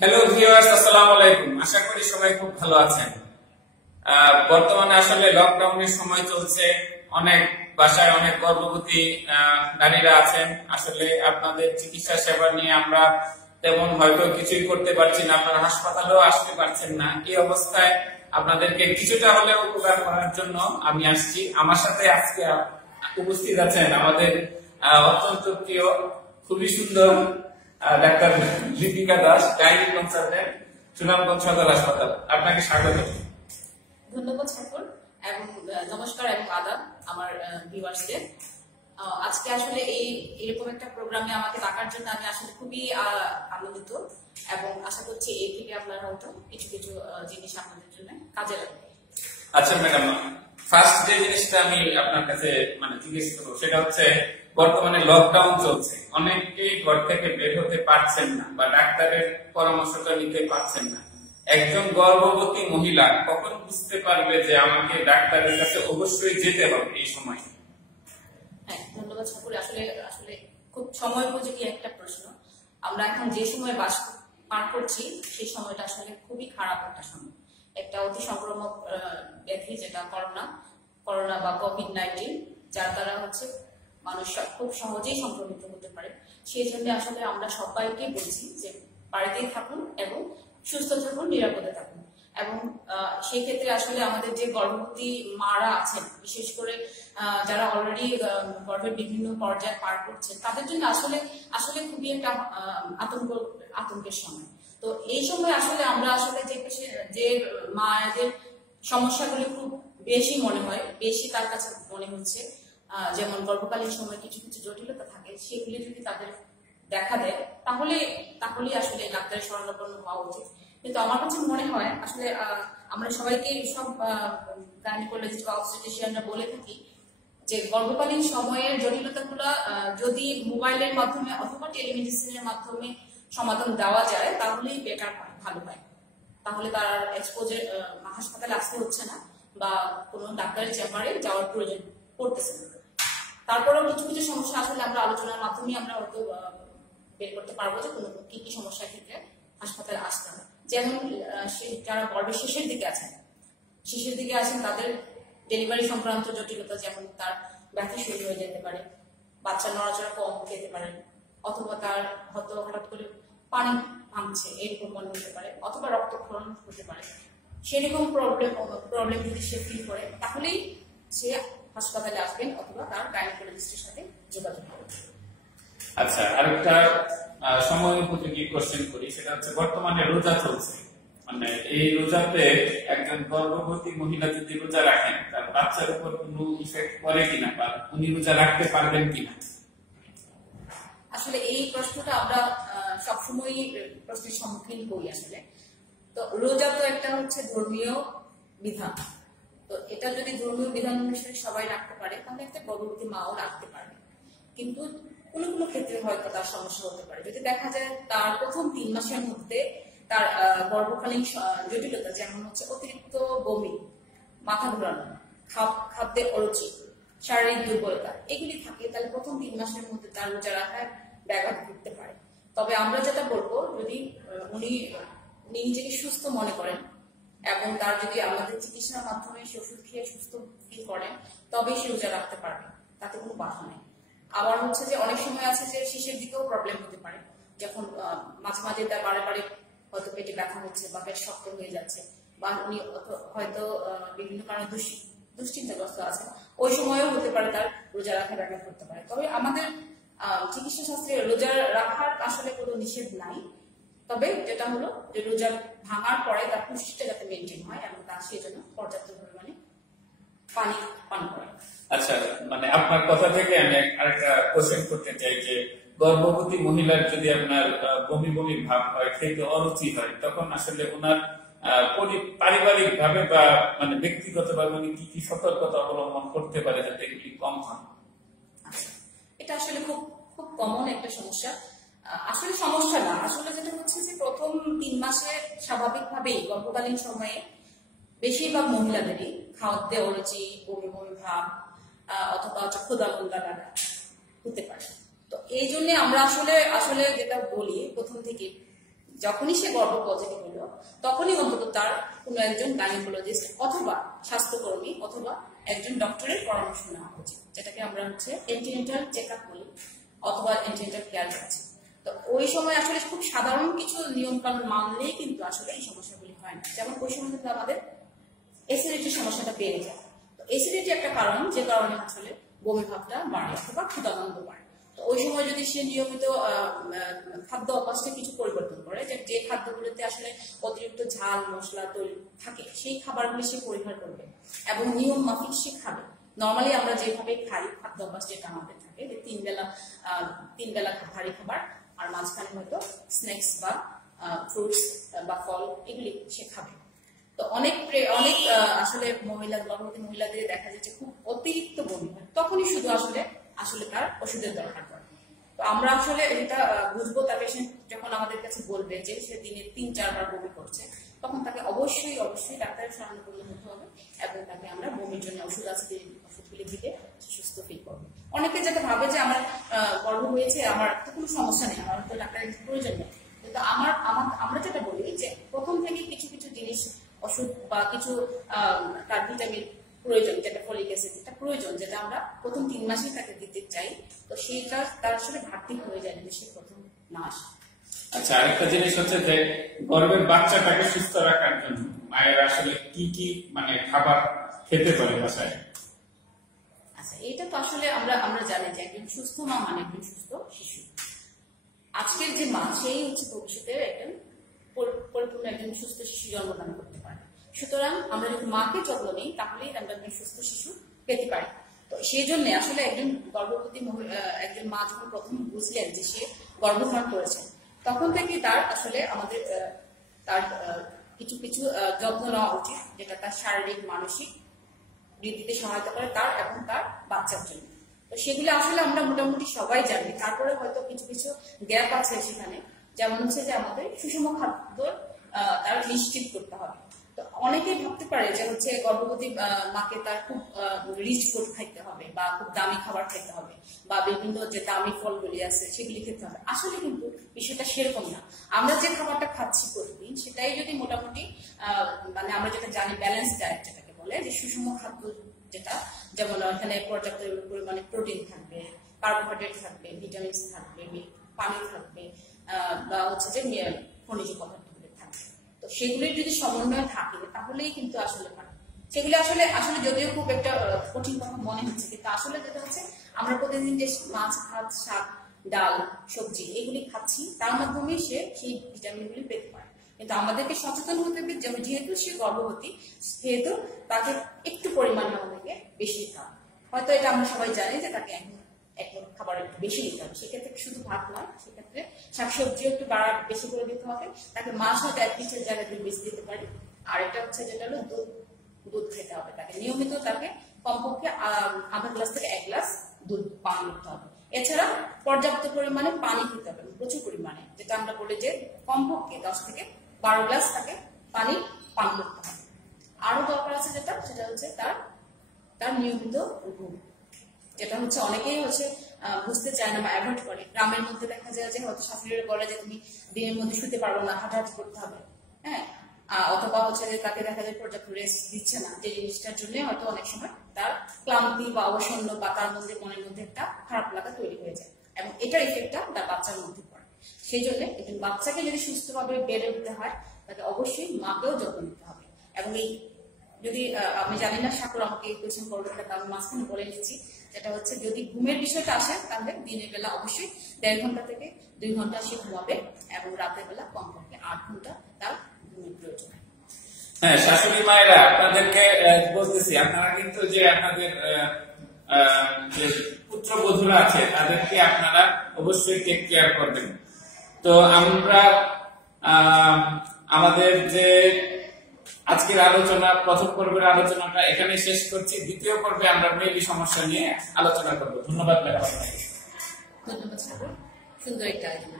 Hello viewers, আসসালামু আলাইকুম। আশা করি সবাই খুব ভালো আছেন। বর্তমানে আসলে লকডাউনের সময় চলছে। অনেক বাসায় অনেক গর্ভবতী নারীরা আছেন। আসলে আপনাদের চিকিৎসা সেবা নিয়ে আমরা তেমন হয়তো কিছুই করতে পারছি না, আপনারা হাসপাতালেও আসতে পারছেন না। এই অবস্থায় আপনাদেরকে কিছুটা হলেও উপকার করার জন্য আমি আসছি। আমার সাথে আজকে উপস্থিত আছেন আমাদের অত্যন্ত প্রিয়, খুবই সুন্দর doctor Lipika Das, gynae consultant, Sunamganj সদর হাসপাতাল। আপনাকে স্বাগত। ধন্যবাদ ঠাকুর এবং নমস্কার এবং আদাব আমার ভিউয়ার্সদের। আজকে আসলে এরকম একটা প্রোগ্রামে আমাকে ডাকার জন্য আমি আসলে খুবই আনন্দিত এবং আশা করছি এই থেকে আপনারা হয়তো কিছু কিছু জিনিস আপনাদের জন্য কাজে লাগবে। আচ্ছা ম্যাডাম, ফার্স্ট যে জিনিসটা আমি আপনার কাছে জিজ্ঞেস করবো সেটা হচ্ছে, বর্তমানে লকডাউন চলছে, অনেকেই ঘর থেকে বের হতে পারছেন না বা ডাক্তারের পরামর্শটা নিতে পারছেন না। একজন গর্ভবতী মহিলা কখন বুঝতে পারবে যে আমাকে ডাক্তারের কাছে অবশ্যই যেতে হবে এই সময়? হ্যাঁ, ধন্যবাদ ঠাকুর। আসলে আসলে খুব সময় উপযোগী একটা প্রশ্ন। আমরা এখন যে সময় বাস পার করছি সেই সময়টা আসলে খুবই খারাপ একটা সময়। একটা অতি সংক্রামক ব্যাধি যেটা করোনা বা কোভিড-19, যার দ্বারা হচ্ছে মানুষ খুব সহজেই সংক্রমিত হতে পারে। সেই জন্য আসলে আমরা সবাইকে বলছি যে বাড়িতেই থাকুন এবং সুস্থ থাকুন, নিরাপদে থাকুন। এবং সেই ক্ষেত্রে আসলে আমাদের যে গর্ভবতী মারা আছেন, বিশেষ করে যারা অলরেডি গর্ভের বিভিন্ন পর্যায়ে পার করছেন, তাদের জন্য আসলে আসলে খুবই একটা আতঙ্কের সময়। তো এই সময় আসলে আমরা আসলে যে মায়েদের সমস্যাগুলি খুব বেশি মনে হয়, বেশি তার কাছে মনে হচ্ছে, যেমন গর্ভকালীন সময় কিছু কিছু জটিলতা থাকে, সেগুলি যদি তাদের দেখা দেয় তাহলে আসলে ডাক্তারের শরণাপন্ন হওয়া উচিত। কিন্তু আমার কাছে মনে হয় আসলে আমরা সবাইকে সব গাইনোকোলজিস্ট বা অবস্টেট্রিশিয়ানরা বলে থাকি যে গর্ভকালীন সময়ের জটিলতাগুলো যদি মোবাইলের মাধ্যমে অথবা টেলিমেডিসিনের মাধ্যমে সমাধান দেওয়া যায় তাহলেই বেটার হয়, ভালো হয়। তাহলে তার এক্সপোজে হাসপাতালে আসতে হচ্ছে না বা কোনো ডাক্তারের চেম্বারে যাওয়ার প্রয়োজন পড়তেছে না। তারপরেও কিছু কিছু সমস্যা আসলে আমরা আলোচনার মাধ্যমে আমরা হয়তো বের করতে পারবো যে কোনো কি কি সমস্যার ক্ষেত্রে হাসপাতালে আসতে হবে। যেমন যারা গর্ভের শেষের দিকে আছেন তাদের ডেলিভারি সংক্রান্ত জটিলতা, যেমন তার ব্যথা শুরু হয়ে যেতে পারে, বাচ্চা নড়াচড়া কম খেতে পারেন, অথবা তার হয়তো হঠাৎ করে পানি ভাঙছে এরকম মনে হতে পারে, অথবা রক্তক্ষরণ হতে পারে। সেরকম প্রবলেম যদি সে ফিল করে তাহলেই সে হাসপাতালে আসবেন অথবা তার গাইনোকোলজিস্টের সাথে যোগাযোগ করবেন। আচ্ছা, আরেকটা সময় উপযোগী কোশ্চেন করি, সেটা হচ্ছে বর্তমানে রোজা চলছে। এই রোজাতে একজন গর্ভবতী মহিলা যদি রোজা রাখেন, তার বাচ্চার উপর কোনো ইফেক্ট পড়ে কিনা বা উনি রোজা রাখতে পারবেন কিনা? আসলে এই প্রশ্নটা আমরা সবসময় প্রশ্নের সম্মুখীন করি আসলে। তো রোজা তো একটা হচ্ছে ধর্মীয় বিধান। তো এটা যদি ধর্মীয় বিধান অনুসারে সবাই রাখতে পারে তাহলে একটা গর্ভবতী মাও রাখতে পারবে। কিন্তু কোনো কোনো ক্ষেত্রে হয়তো তার সমস্যা হতে পারে। যদি দেখা যায় তার প্রথম 3 মাসের মধ্যে তার গর্ভকালীন জটিলতা, যেমন হচ্ছে অতিরিক্ত বমি, মাথা ঘোরানো, খাদ্যে অরুচি, শারীরিক দুর্বলতা, এগুলি থাকে, তাহলে প্রথম 3 মাসের মধ্যে তার রোজা রাখায় ব্যাঘাত ঘটতে পারে। তবে আমরা যেটা বলবো, যদি উনি নিজেকে সুস্থ মনে করেন এবং তার যদি আমাদের চিকিৎসার মাধ্যমে সে ওষুধ খেয়ে সুস্থ ফিল করেন, তবেই সে রোজা রাখতে পারবে, তাতে কোনো বাধা নেই। আবার হচ্ছে যে অনেক সময় আছে যে শেষের দিকেও প্রবলেম হতে পারে, যখন মাঝে মাঝে তার বারে হয়তো পেটে ব্যথা হচ্ছে বা পেট শক্ত হয়ে যাচ্ছে, বা উনি হয়তো বিভিন্ন কারণে দুশ্চিন্তাগ্রস্ত আছে, ওই সময়ও হতে পারে তার রোজা রাখা ব্যাঘাত করতে পারে। তবে আমাদের চিকিৎসা শাস্ত্রে রোজা রাখার আসলে কোনো নিষেধ নাই। তবে যেটা হলো যে রোজা ভাঙার পরে তার পুষ্টিটা যাতে মেনটেন হয় এবং তার সেই জন্য পর্যাপ্ত পরিমাণে পানি পান করে। আচ্ছা, আপনার কথা থেকে আমি আরেকটা কোশ্চেন করতে চাই যে গর্ভবতী মহিলার যদি আপনার বমি বমি ভাব হয়, খেতে অরুচি হয়, তখন আসলে ওনার পারিবারিক ভাবে বা ব্যক্তিগত ভাবে কি কি সতর্কতা অবলম্বন করতে পারে যাতে এগুলি কম হয়? আচ্ছা, এটা আসলে খুব খুব কমন একটা সমস্যা। আসলে সমস্যা না, আসলে যেটা হচ্ছে যে প্রথম 3 মাসে স্বাভাবিকভাবেই গর্ভকালীন সময়ে বেশিরভাগ মহিলাদেরই খাদ্যে অরুচি, বমি বমি ভাব অথবা ক্ষুধা মন্দা লাগা হতে পারে। তো এই জন্য আমরা আসলে যেটা বলি প্রথম থেকে যখনই সে গর্ভ পজিটিভ হলো তখনই অন্তত তার কোনো একজন গাইনোকোলজিস্ট অথবা স্বাস্থ্যকর্মী অথবা একজন ডক্টরের পরামর্শ নেওয়া উচিত, যেটাকে আমরা হচ্ছে অ্যান্টিনেটাল চেকআপ বলি অথবা অ্যান্টিনেটাল কেয়ার করছি। তো ওই সময় আসলে খুব সাধারণ কিছু নিয়ম কানুন মানলেই কিন্তু আসলে এই সমস্যাগুলি হয় না। যেমন ওই সময় কিন্তু আমাদের অ্যাসিডিটির সমস্যাটা বেড়ে যায়। তো অ্যাসিডিটি একটা কারণ, যে কারণে আসলে বমি ভাবটা বাড়ে অথবা ক্ষুধানন্দ বাড়ে। তো ওই সময় যদি সে নিয়মিত খাদ্য অভ্যাসে কিছু পরিবর্তন করে, যে খাদ্যগুলোতে আসলে অতিরিক্ত ঝাল মশলা তৈরি থাকে সেই খাবারগুলি সে পরিহার করবে এবং নিয়ম মাফিক সে খাবে। নর্মালি আমরা যেভাবে খাই খাদ্য অভ্যাস যেটা আমাদের থাকে যে তিন বেলা ভারী খাবার আর মাঝখানে হয়তো স্ন্যাক্স বা ফ্রুটস বা ফল এগুলি সে খাবে। তো অনেক আসলে গর্ভবতী মহিলাদের দেখা যায় যে খুব অতিরিক্ত বমি হয়, তখনই শুধু আসলে তার ওষুধের দরকার পড়ে। তো আমরা আসলে এটা বুঝবো, তার পেশেন্ট যখন আমাদের কাছে বলবে যে সে দিনে 3-4 বার বমি করছে, তখন তাকে অবশ্যই ডাক্তারের শরণাপন্ন হতে হবে এবং তাকে আমরা বমির জন্য ওষুধ আছে ওষুধগুলি দিলে সুস্থ ফিল করবে। অনেকে যেটা ভাবে যে আমার গর্ভ হয়েছে, আমার তো কোনো সমস্যা নেই, আমার তো ডাক্তারের প্রয়োজন নেই। কিন্তু আমরা যেটা বলি যে প্রথম থেকে কিছু কিছু জিনিস ওষুধ বা কিছু তার ভিটামিন প্রয়োজন, যেটা ফলিক অ্যাসিড যেটা প্রয়োজন, যেটা আমরা প্রথম 3 মাসেই তাকে দিতে চাই, তো সেটা তার আসলে ঘাটতি হয়ে যায় যদি সে প্রথম না আসে। আচ্ছা, আরেকটা জিনিস হচ্ছে যে গর্ভের বাচ্চাটাকে সুস্থ রাখার জন্য মায়ের আসলে কি কি মানে খাবার খেতে পারে বাসায়? আচ্ছা, এটা তো আসলে আমরা জানি যে একজন সুস্থ মা মানে একজন সুস্থ শিশু। আজকের যে মা সেই হচ্ছে ভবিষ্যতের একজন পরিপূর্ণ একজন সুস্থ শিশু জন্মদান করতে পারে। সুতরাং আমরা যদি মাকে যত্ন নিই তাহলেই আমরা একজন সুস্থ শিশু পেতে পারি। তো সেই জন্য আসলে একজন গর্ভবতী একজন মা যখন প্রথম বুঝলেন যে সে গর্ভধারণ করেছেন, তখন থেকে তার আসলে আমাদের তার কিছু কিছু যত্ন নেওয়া উচিত, যেটা তার শারীরিক মানসিক বৃদ্ধিতে সহায়তা করে তার এবং তার বাচ্চার জন্য। তো সেগুলো আসলে আমরা মোটামুটি সবাই জানি, তারপরে হয়তো কিছু কিছু গ্যাপ আছে সেখানে। যেমন হচ্ছে যে আমাদের সুষম খাদ্য তার নিশ্চিত করতে হবে। তো অনেকেই ভাবতে পারে যে হচ্ছে গর্ভবতী মাকে তার খুব রিচ ফুড খাইতে হবে বা খুব দামি খাবার খেতে হবে বা বিভিন্ন যে দামি ফলগুলি আছে সেগুলি খেতে হবে। আসলে কিন্তু বিষয়টা সেরকম না। আমরা যে খাবারটা খাচ্ছি প্রতিদিন সেটাই যদি মোটামুটি মানে আমরা যেটা জানি ব্যালেন্স ডায়েট যেটাকে বলে, যে সুষম খাদ্য যেটা, যেমন এখানে পর্যাপ্ত পরিমাণে প্রোটিন থাকবে, কার্বোহাইড্রেট থাকবে, ভিটামিনস থাকবে, পানি থাকবে বা হচ্ছে যে খনিজ পদার্থগুলো থাকবে। তো সেগুলির যদি সমন্বয় থাকে তাহলেই কিন্তু আসলে পারে। সেগুলি আসলে যদিও খুব একটা কঠিন কথা মনে হচ্ছে, কিন্তু আসলে যেটা হচ্ছে আমরা প্রতিদিন যে মাছ ভাত শাক ডাল সবজি এগুলি খাচ্ছি, তার মাধ্যমে সে সেই ভিটামিনগুলি পেতে পারে। কিন্তু আমাদেরকে সচেতন হতে হবে, যেহেতু সে গর্ভবতী সেহেতু তাকে একটু পরিমাণে আমাদেরকে বেশি দিতে হবে। হয়তো এটা আমরা সবাই জানি যে তাকে এখন খাবার একটু বেশি দিতে হবে, সেক্ষেত্রে শুধু ভাত নয়, সেক্ষেত্রে শাকসবজিও একটু বেশি করে দিতে হবে। তাকে মাছ হয়তো 1 পিসের জায়গায় 2 পিস দিতে পারি। আর এটা হচ্ছে যেটা হলো দুধ খেতে হবে, তাকে নিয়মিত তাকে কমপক্ষে আধা গ্লাস থেকে 1 গ্লাস দুধ পান করতে হবে। এছাড়া পর্যাপ্ত পরিমাণে পানি খেতে হবে, প্রচুর পরিমাণে, যেটা আমরা বলি যে কমপক্ষে 10 থেকে 12 গ্লাস তাকে পানি পান করতে হবে। আরো দরকার আছে সেটা হচ্ছে তার নিয়মিত ঘুম, যেটা হচ্ছে অনেকেই হচ্ছে বুঝতে চায় না বা অ্যাভয়েড করে। গ্রামের মধ্যে দেখা যায় যে হয়তো শাশুড়িরা বলে যে তুমি দিনের মধ্যে শুতে পারো না, হাঁটাহাঁটি করতে হবে, হ্যাঁ, অথবা হচ্ছে যে তাকে দেখা যায় পর্যাপ্ত রেস্ট দিচ্ছে না, যে জিনিসটার জন্য হয়তো অনেক সময় তার ক্লান্তি বা অবসন্ন বা তার মনের মধ্যে একটা খারাপ লাগা তৈরি হয়ে যায় এবং এটার ইফেক্টটা তার বাচ্চার মধ্যে পড়ে। সেই জন্য একজন বাচ্চাকে যদি সুস্থভাবে বেড়ে উঠতে হয় তাকে অবশ্যই মাকেও যত্ন নিতে হবে। এবং এই যদি আমি জানি না সাকুর আমাকে এই কোয়েশ্চেন করবে, আমি মাঝখানে বলে নিচ্ছি, যেটা হচ্ছে যদি ঘুমের বিষয়টা আসে তাহলে দিনের বেলা অবশ্যই 1.5 ঘন্টা থেকে 2 ঘন্টা সে ঘুমাবে এবং রাতের বেলা কমপক্ষে 8 ঘন্টা তার ঘুমের প্রয়োজন। হ্যাঁ, শাশুড়ি মায়েরা আপনাদেরকে বলতেছি, আপনারা কিন্তু যে আপনাদের যে পুত্রবধূরা আছে তাদেরকে আপনারা অবশ্যই টেক কেয়ার করবেন। তো আমরা আমাদের যে আজকের আলোচনা, প্রথম পর্বের আলোচনাটা এখানে শেষ করছি। দ্বিতীয় পর্বে আমরা মেয়েলি সমস্যা নিয়ে আলোচনা করবো। ধন্যবাদ ম্যাডাম। ধন্যবাদ, সুন্দর একটা আয়োজন।